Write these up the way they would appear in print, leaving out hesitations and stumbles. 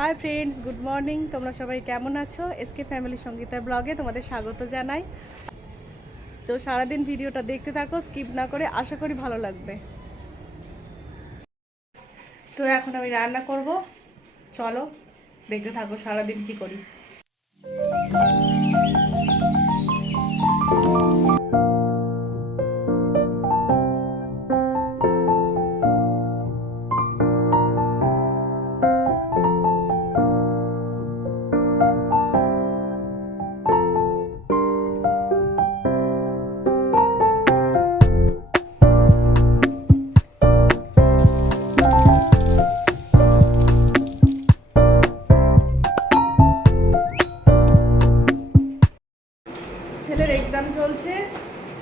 Hi friends, good morning. তোমরা সবাই কেমন আছো? এসকে ফ্যামিলি সঙ্গীতার ব্লগে তোমাদের স্বাগত জানাই। তো সারাদিন ভিডিওটা দেখতে থাকো, স্কিপ না করে। আশা করি ভালো লাগবে। তো এখন আমি রান্না করব, চলো দেখতে থাকো সারাদিন কি করি। ছেলের এক্সাম চলছে,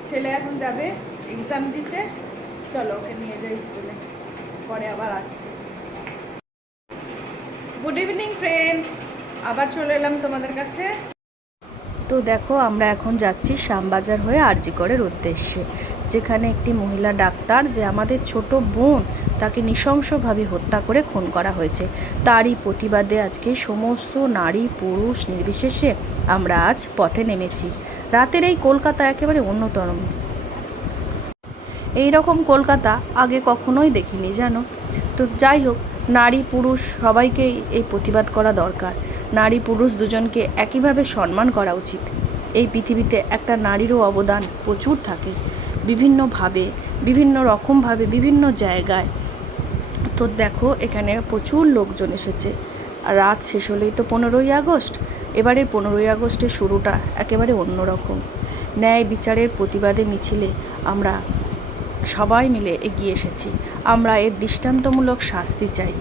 ছেলে এখন যাবে এক্সাম দিতে। চলো ওকে নিয়ে যাই স্কুলে, পরে আবার আসছি। গুড ইভিনিং ফ্রেন্ডস, আবার চলে এলাম তোমাদের কাছে। তো দেখো, আমরা এখন যাচ্ছি শ্যামবাজার হয়ে আরজিকরের উদ্দেশ্যে, যেখানে একটি মহিলা ডাক্তার, যে আমাদের ছোট বোন, তাকে নৃশংসভাবে হত্যা করে খুন করা হয়েছে। তারই প্রতিবাদে আজকে সমস্ত নারী পুরুষ নির্বিশেষে আমরা আজ পথে নেমেছি। রাতের এই কলকাতা একেবারে অন্যতম। এই রকম কলকাতা আগে কখনোই দেখিনি, জানো তো। যাই হোক, নারী পুরুষ সবাইকেই এই প্রতিবাদ করা দরকার। নারী পুরুষ দুজনকে একইভাবে সম্মান করা উচিত। এই পৃথিবীতে একটা নারীরও অবদান প্রচুর থাকে, বিভিন্নভাবে, বিভিন্ন রকমভাবে, বিভিন্ন জায়গায়। তো দেখো, এখানে প্রচুর লোকজন এসেছে। আর রাত শেষ হলেই তো 15ই আগস্ট। এবারের 15ই আগস্টের শুরুটা একেবারে অন্যরকম। ন্যায় বিচারের প্রতিবাদে মিছিলে আমরা সবাই মিলে এগিয়ে এসেছি। আমরা এর দৃষ্টান্তমূলক শাস্তি চাই।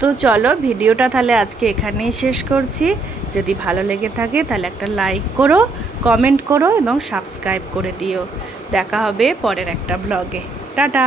তো চলো, ভিডিওটা তাহলে আজকে এখানেই শেষ করছি। যদি ভালো লেগে থাকে তাহলে একটা লাইক করো, কমেন্ট করো এবং সাবস্ক্রাইব করে দিও। দেখা হবে পরের একটা ব্লগে। টাটা।